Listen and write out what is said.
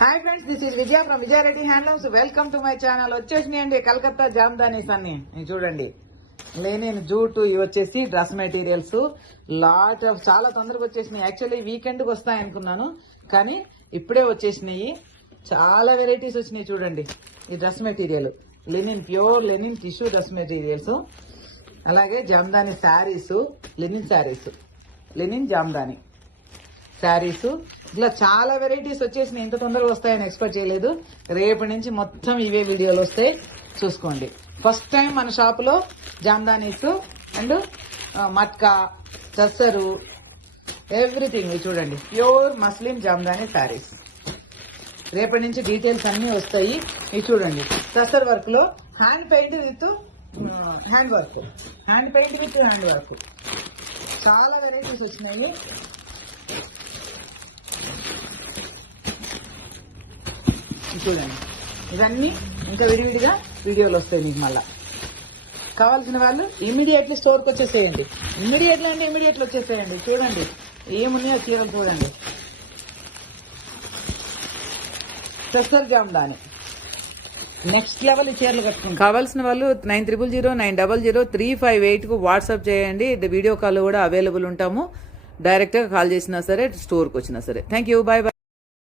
Hi friends, this is Vijaya from Vijaya Reddy handlooms. Welcome to my channel. వచ్చేసినాయండి కలకత్తా జామ్దానీస్ అన్ని. చూడండి, Lenin jute ఇవి వచ్చేసి డ్రెస్ మెటీరియల్స్ లాట్ ఆఫ్ చాలా తొందరగా వచ్చేసినాయి. యాక్చువల్లీ వీకెండ్కి వస్తాయి అనుకున్నాను, కానీ ఇప్పుడే వచ్చేసినాయి. చాలా వెరైటీస్ వచ్చినాయి. చూడండి, ఈ dress material linen, pure linen tissue dress materials. అలాగే Jamdani saris, linen saris, linen Jamdani saris. ఇట్లా చాలా వెరైటీస్ వచ్చేసినాయి. ఇంత తొందరగా వస్తాయని ఎక్స్పెక్ట్ చేయలేదు. రేపటి నుంచి మొత్తం ఇవే వీడియోలు వస్తాయి, చూసుకోండి. ఫస్ట్ టైం మన షాపులో జామ్దానీస్ అండ్ మట్కా, చస్సరు, ఎవ్రీథింగ్. చూడండి, ప్యూర్ మస్లిన్ జామ్దానీ శారీస్. రేపటి నుంచి డీటెయిల్స్ అన్ని వస్తాయి. ఇవి చూడండి, చస్సర్ వర్క్ లో hand paint with hand work, hand paint with hand work. చాలా వెరైటీస్ వచ్చినాయి. చూడండి, ఇవన్నీ ఇంకా విడివిడిగా వీడియోలు వస్తాయి మీకు. మళ్ళా కావాల్సిన వాళ్ళు ఇమీడియట్లీ స్టోర్కి వచ్చేసేయండి. ఇమీడియట్లీ వచ్చేసేయండి. చూడండి ఏమున్నాయో చీరలు చూడండి. చస్సర్ జామ్దాని నెక్స్ట్ లెవెల్ చీరలు కట్టుకుంటాం. కావాల్సిన వాళ్ళు 9009003558 కు వాట్సాప్ చేయండి. వీడియో కాల్ కూడా అవైలబుల్ ఉంటాము. డైరెక్ట్గా కాల్ చేసినా సరే, స్టోర్కి వచ్చినా సరే. Thank you, bye bye.